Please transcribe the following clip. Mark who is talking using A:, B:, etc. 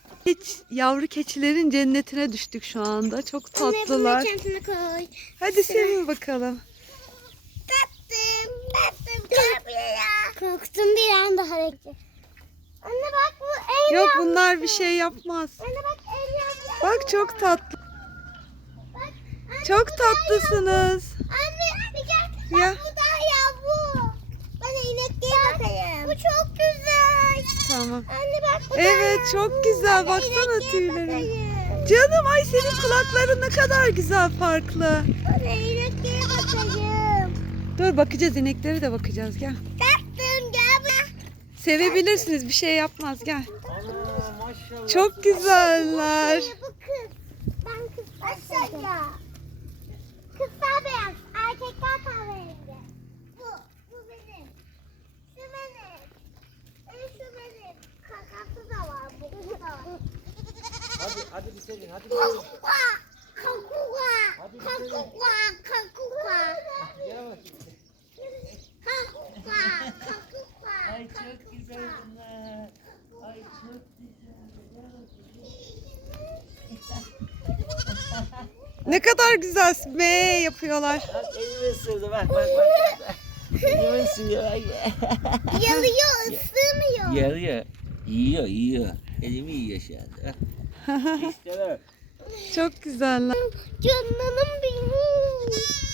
A: Yavru keçilerin cennetine düştük şu anda. Çok
B: Anne
A: tatlılar.
B: bunun içerisine koy.
A: Hadi sevin bakalım.
B: Tatlım. Gel buraya. Korktum bir anda hareket. Anne bak bu el
A: Yok
B: yavrusu.
A: bunlar bir şey yapmaz.
B: Anne bak el yavrusu.
A: Bak çok tatlı.
B: Bak, anne,
A: Çok
B: bu da
A: tatlısınız.
B: Anne gel.
A: Ya.
B: Bak bu da yavru. Bana inekliğe bakayım. Bu çok güzel.
A: Tamam.
B: Anne bak bu da
A: Evet
B: yavru.
A: çok güzel.
B: Bana
A: Baksana
B: inekliğe
A: tüyleri.
B: bakayım.
A: Canım ay senin kulakların ne kadar güzel farklı.
B: Bana inekliğe bakayım.
A: Dur bakacağız ineklere de bakacağız gel.
B: Tatlım gel buraya.
A: Sevebilirsiniz bir şey yapmaz gel.
C: Ana maşallah.
A: Çok güzeller.
B: Bu kız. Ben kız. Aşağıya. Kızlar beyaz. Erkekler kahverengi. Bu benim. Şu benim. Şu benim. Kakası da var. Bu da var.
C: Hadi bir sevin hadi.
B: Kakukua. Kakukua.
C: Hadi
B: Kakukua. Kakukua.
C: Yavaş.
B: Kakukua. Kakukua.
C: Ay çok güzel bunlar. Ay çok güzel.
A: Ne kadar güzel be yapıyorlar.
C: Bak elimi ısırdı bak. Elimi ısırıyor.
B: Yalıyor, ısırmıyor.
C: Yarıyor. Yiyor. Elimi yiyor şu anda. İşte bak.
A: Çok güzeller.
B: Canım benim.